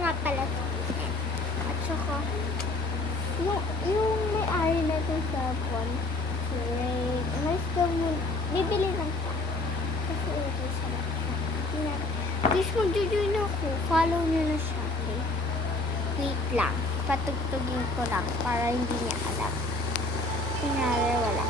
nga pala sa akin. At saka, yung may-ari na itong cellphone, si Ray, bibili lang siya. Kasi utos siya lang siya. Please, mag-join ako. Follow niyo na siya. Okay? Wait lang. Patugtugin ko lang para hindi niya alam. Kunyari, wala.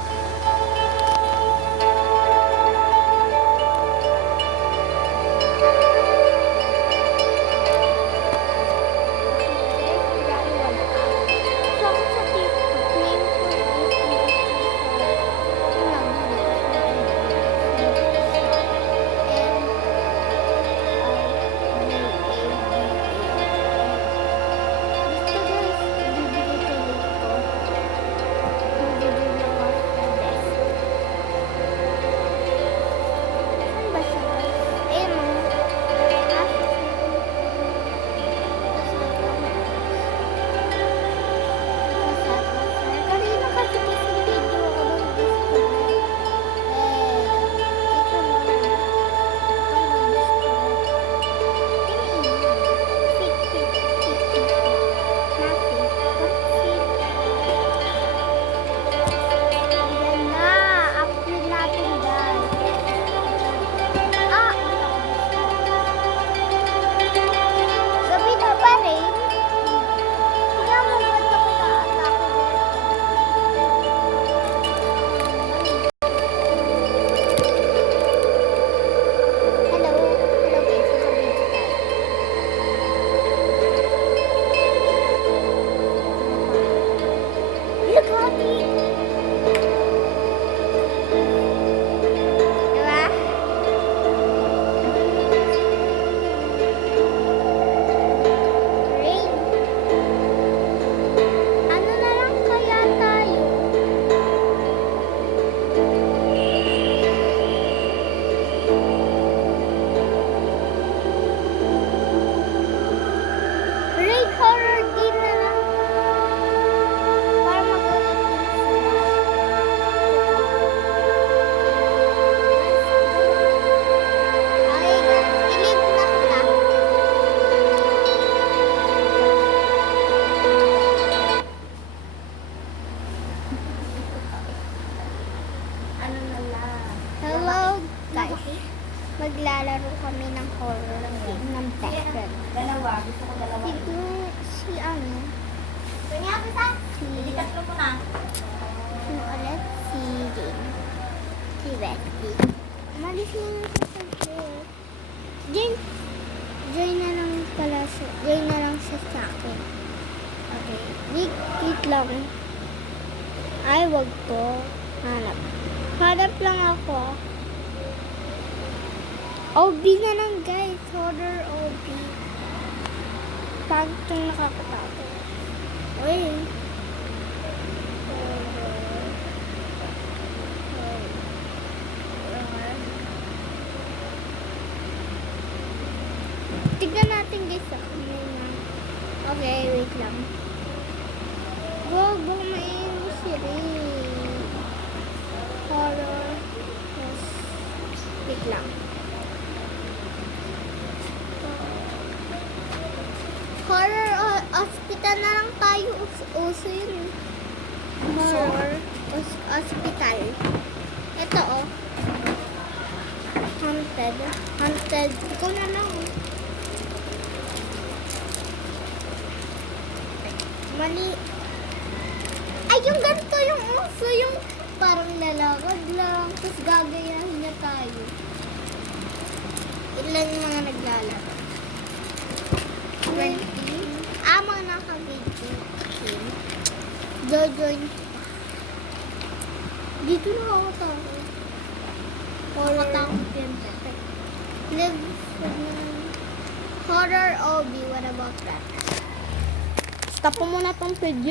Maglalaro kami ng horror game ng Tekken. Dalawa, gusto ko dalawa. Si ano? Hindi tatlo ko na. Sino ulit? Si Jane. Si Betty. Umalis na yung sasagot. Jane, join na lang pala siya. Join na lang siya sa akin. Okay. Wait lang. Ay, wag po. Hanap. Hanap lang ako. OB na lang guys. Horror OB. Pag itong nakakatakot. Uy. Tignan natin guys. Okay, wait lang. Wag mainit si Ray. Horror. Yes. Wait lang. Horror hospital na lang tayo. Uso yun. Horror hospital. Ito oh. Haunted. Haunted. Ikaw na lang. Mali. Ay, yung ganito yung uso. Yung parang lalakad lang. Tapos gagayahin niya tayo. Ilan yung mga naglalaro? 20. Mga naka-video. Jojoy. Dito na ako tayo. Horror. Live. Horror OB. What about that? Stop mo muna tong video.